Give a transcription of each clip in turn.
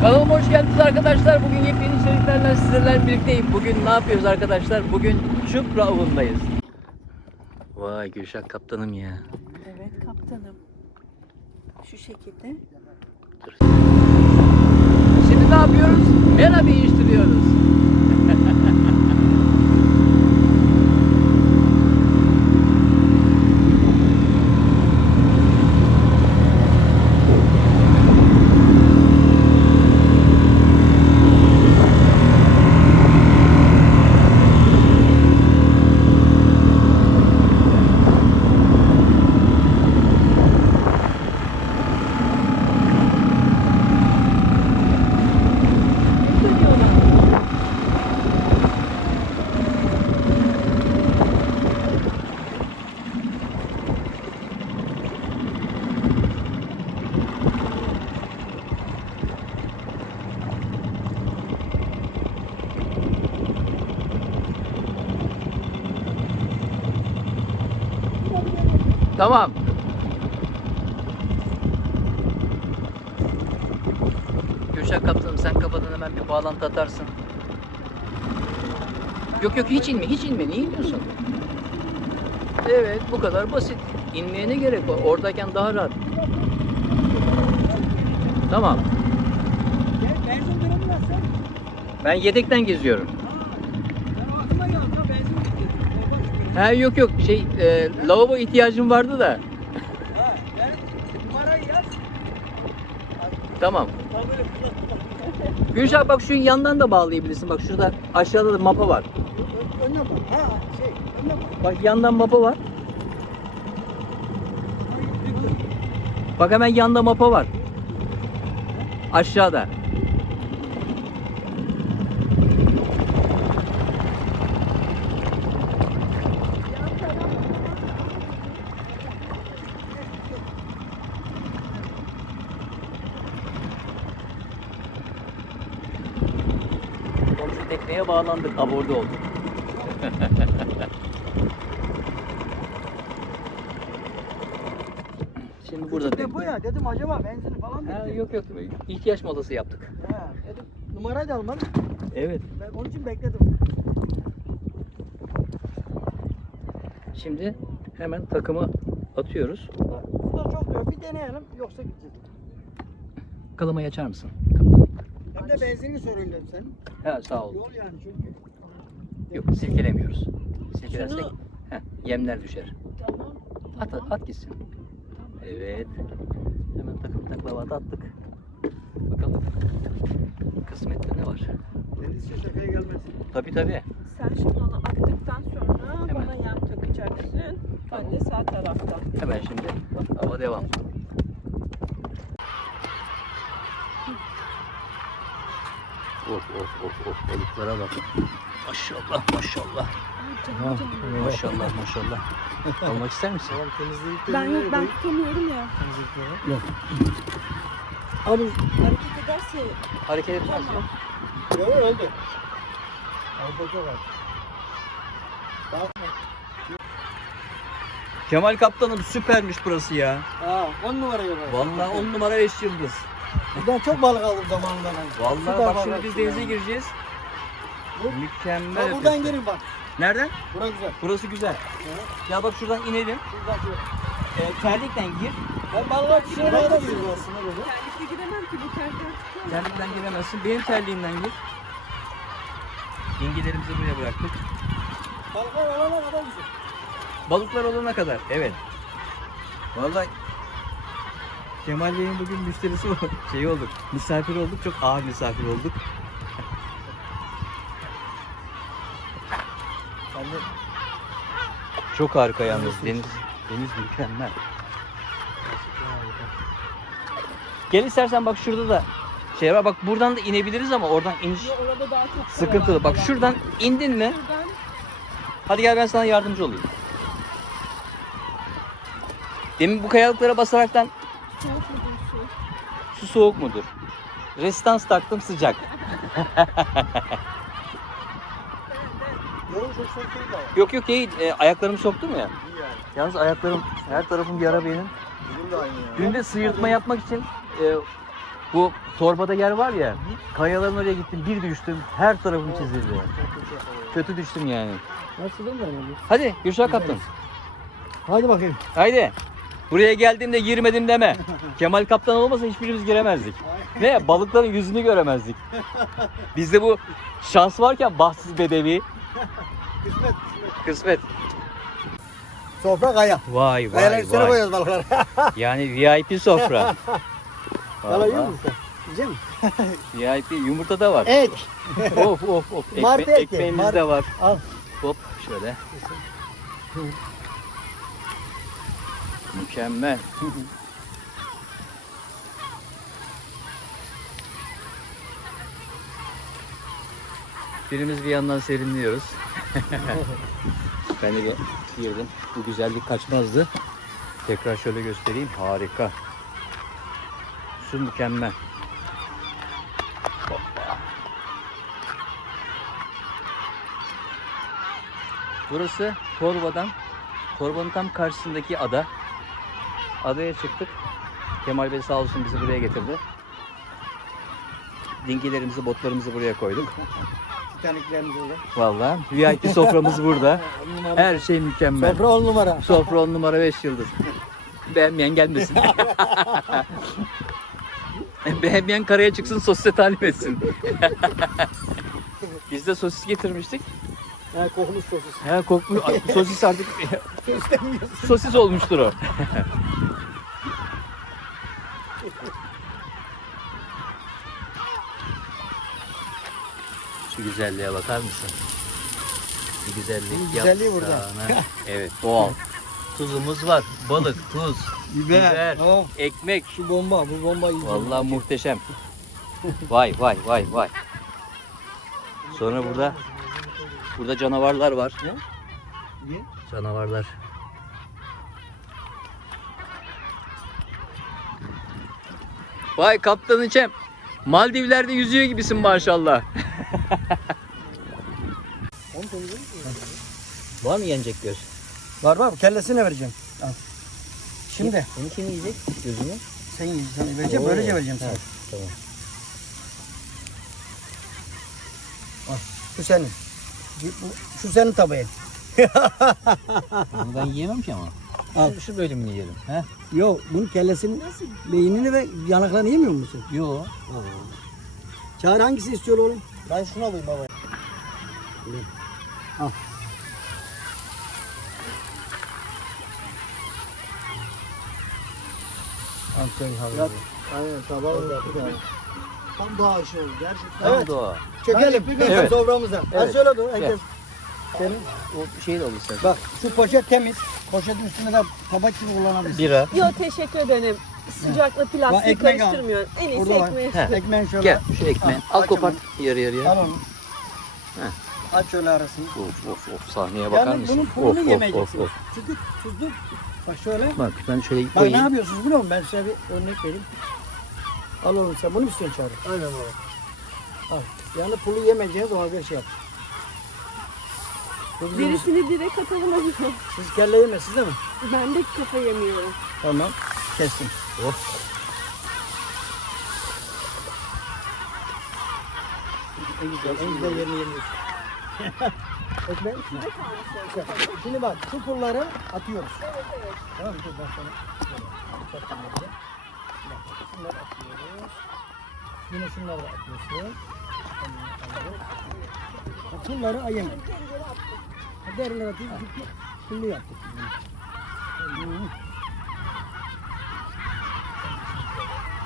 Kanalıma hoş geldiniz arkadaşlar. Bugün yepyeni içeriklerle sizlerle birlikteyim. Bugün ne yapıyoruz arkadaşlar? Bugün çupra avındayız. Vay Gülşah kaptanım ya. Evet kaptanım. Şu şekilde. Şimdi ne yapıyoruz? Mera değiştiriyoruz. Tamam. Gülşah kaptanım sen kafadan hemen bir bağlantı atarsın. Yok yok hiç inme hiç inme niye iniyorsun? Evet bu kadar basit. İnmeye ne gerek var? Oradayken daha rahat. Tamam. Ben yedekten geziyorum. Ben o aklıma geldi. ha, Benzin bitti. Ha yok yok şey e, lavabo ihtiyacım vardı da. Ha, ben numarayı. Tamam. Gülşah bak şu yandan da bağlayabilirsin. Bak şurada aşağıda da mapa var. Ön- Önüne bak. Ha şey. Önüne bak. Bak yandan mapa var. Bak hemen yanda mapa var. Aşağıda. Tekneye bağlandık, aborde olduk. Şimdi burada Küçük depo ya. Dedim acaba benzini falan bitti. Ha, yok yok ihtiyaç molası yaptık. Ha, dedim numarayı da almadım. Evet. Ben onun için bekledim. Şimdi hemen takımı atıyoruz. Burada, çok diyor. Bir deneyelim yoksa gideceğiz. Kalamayı açar mısın? De benzinli sorayım dedim senin. Ha sağ ol. Yol yani çünkü. Yok silkelemiyoruz. Silkelersek Şunu- heh, yemler düşer. Tamam. At, at gitsin. Evet. Hemen takım taklavat attık. Bakalım. Kısmette ne var? Deniz şakaya gelmesin. Tabi tabi. Sen şimdi onu attıktan sonra Hemen. bana yan takacaksın. Ben de sağ taraftan. Hemen şimdi hava devam. Of of of of balıklara bak. Maşallah maşallah. Maşallah maşallah. Almak ister misin? Ben yok ben tutamıyorum ya. Abi Hareket ederse Hareket etmez. Yok öldü. Orada var. Kemal Kaptanım süpermiş burası ya. Ha, 10 numaraya var. Vallahi 10 numara 5 yıldız. Buradan çok balık aldım zamanında ben. Vallahi Süper bak balık şimdi biz denize ya. gireceğiz. Bu- Mükemmel. Ha, buradan ötesi. girin bak. Nereden? Bura güzel. Burası güzel. Ya bak şuradan inelim. Şuradan şöyle. Ee, terlikten gir. Ben balığa pişirmeye de giriyorum aslında böyle. terlikle gidemem ki bu terlikten tutamam. Terlikten giremezsin. Benim terliğimden gir. Yengelerimizi buraya bıraktık. Balıklar alana kadar güzel. Balıklar olana kadar. Evet. Vallahi Kemal Bey'in bugün müşterisi var. Şey olduk. Misafir olduk. Çok ağır misafir olduk. Çok harika yalnız. Deniz deniz mükemmel. Gel istersen bak şurada da şey var. Bak buradan da inebiliriz ama oradan iniş orada daha çok sıkıntılı. Bak şuradan indin mi? Hadi gel ben sana yardımcı olayım. Demin bu kayalıklara basaraktan soğuk mudur su? su soğuk mudur? Restans taktım sıcak. yorum çok soğuk değil ama. Yok yok iyi. E, ayaklarımı soktum ya. İyi yani. Yalnız ayaklarım her tarafım yara benim. Bizim de aynı ya. Dün de sıyırtma yapmak için e, Bu torbada yer var ya. Kayaların oraya gittim bir düştüm. Her tarafım çizildi. Kötü düştüm yani. Nasıl değil mi? Hadi Gülşah kaptan. Hadi bakayım. Haydi. Buraya geldiğimde girmedim deme. Kemal kaptan olmasa hiçbirimiz giremezdik. Ne? Balıkların yüzünü göremezdik. Bizde bu şans varken bahtsız bedevi. Kısmet. Kısmet. Sofra kaya. Vay vay üstüne vay. koyuyoruz balıkları. Yani VIP sofra. Yala yiyor musun? Yiyecek? VIP yumurta da var. Ek. of of of. Ekme- ekmeğimiz de var. Al. Hop şöyle. Mükemmel. Birimiz bir yandan serinliyoruz. ben de bir girdim. Bu güzellik kaçmazdı. Tekrar şöyle göstereyim. Harika. Su mükemmel. Burası Torva'dan, Torva'nın tam karşısındaki ada. Adaya çıktık. Kemal Bey sağ olsun bizi buraya getirdi. Dingilerimizi, botlarımızı buraya koyduk. Titaniklerimiz orada. Vallahi VIP soframız burada. Her şey mükemmel. Sofra on numara. Sofra on numara 5 yıldız. Beğenmeyen gelmesin. Beğenmeyen karaya çıksın sosis talim etsin. Biz de sosis getirmiştik. Ha, kokmuş sosis. He kokmuyor. Sosis artık sosis olmuştur o. güzelliğe bakar mısın? Şu güzellik Bunun güzelliği burada. Evet doğal. Tuzumuz var. Balık, tuz, biber, Oh, ekmek. şu bomba. Bu bomba iyi. Vallahi muhteşem. Vay vay vay vay. Sonra burada burada canavarlar var. Niye? Canavarlar. Vay kaptan içem. Maldivler'de yüzüyor gibisin maşallah. Var mı yenecek göz? Var var. Kellesine vereceğim. Al. Şimdi Bunu kim yiyecek? Gözünü? sen yiyeceksin. Vereceğim. Oo. Böylece vereceğim sana. Ha, tamam. Şu senin. Bu, şu senin tabağı. Bunu ben yiyemem ki ama. Al. Şu bölümünü yiyelim. He? Yok bunun kellesini, beynini ve yanaklarını yemiyor musun? Yo. Çağrı hangisi istiyor oğlum? Ben şunu alayım baba. Al. Antony Yap. Aynen tabağı Tam daha aşağı gerçekten. Evet. Doğa. Çekelim Evet. soframıza. Evet. Evet. Şöyle dur herkes. Senin. O şey de olur sen. Bak şu poşet temiz. Poşetin üstünde de tabak gibi kullanabilirsin. Bira. Yok teşekkür ederim. Sıcakla Bak, plastiği ekmek al. En iyisi var. ekmeği. He. Ekmeğin şöyle. Gel şu ekmeği. Al aç kopart yarı yarıya. Al onu. Aç şöyle arasını. Of of of sahneye bakar Yani mısın? bunun Of pulunu of of of. Çünkü tuzlu. Bak şöyle. Bak ben şöyle Bak ne koyayım. yapıyorsunuz biliyor musun? Ben size bir örnek vereyim. Al oğlum sen bunu mu istiyorsun Çağrı? Aynen abi. Al. Yani pulu yemeyeceğiniz ona göre şey yap. Bizim- Birisini direkt atalım o zaman. Siz kelle yemezsiniz değil mi? Ben de kafa yemiyorum. Tamam. Kestim. Oh. En güzel, en güzel yerini yemiyorsun. Ekmek. Şimdi bak şu pulları atıyoruz. Tamam mı? Dur ben sana. Şunları atıyoruz. Yine şunları da atıyorsun. Bak, Pulları ayırmayın. Derinler atıyoruz. çünkü yaptık.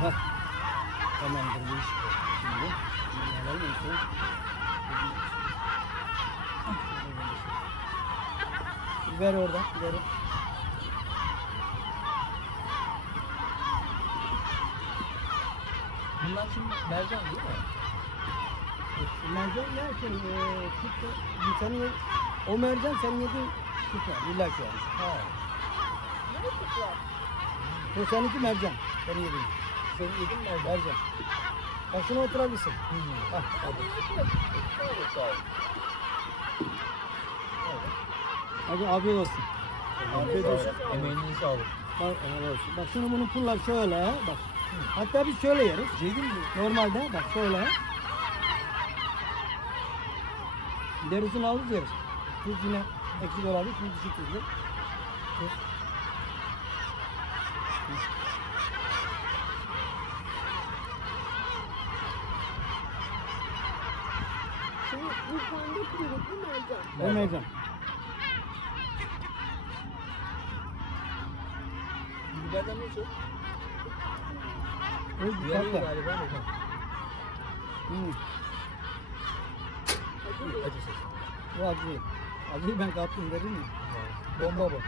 Heh. Tamamdır bu iş. Şimdi. Alalım en son. Ver orada, ver. Bunlar şimdi mercan değil mi? Mercan yerken eee süt de- senin ye- o mercan sen yediğin süt var, illaki yani. Ha. Bu seninki mercan, sen yedin. Sen yedin mi mercan? Bak şuna oturabilirsin. Hah, hadi. Hadi afiyet olsun. Afiyet olsun. Emeğinize sağlık. Bak, helal olsun. Bak şunu bunun pullar şöyle, bak Hatta biz şöyle yeriz. Normalde bak şöyle. Derisini alırız yeriz. Tuz yine eksik olabilir. Tuz düşük tuzlu. Tuz. Şimdi yukarıda kuyruklu mercan. O mercan. Biberden ne çok? Yarıyor tatlı. galiba ama. Hmm. Acısız. O acı. Acıyı ben kattım dedim mi? Bomba bu.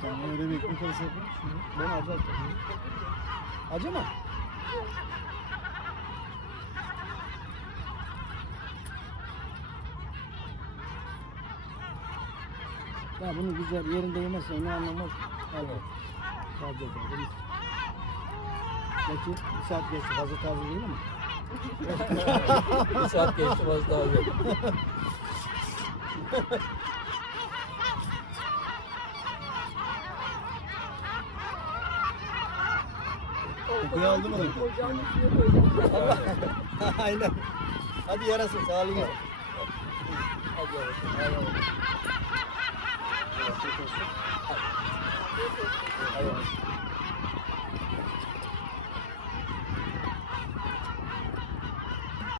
Sen öyle bir ekmek arası Ben acı attım. Acı mı? Ya bunu güzel yerinde yemezsen ne anlamaz. Bak. Taze taze. Peki bir saat geçti fazla taze değil mi? Bir saat geçti az daha yok. Kokuyu aldı mı lan? Koyacağım, üstüne koyacağım. Aynen. Hadi yarasın sağlığına. Hadi yarasın. Hadi yarasın. Hadi yarasın.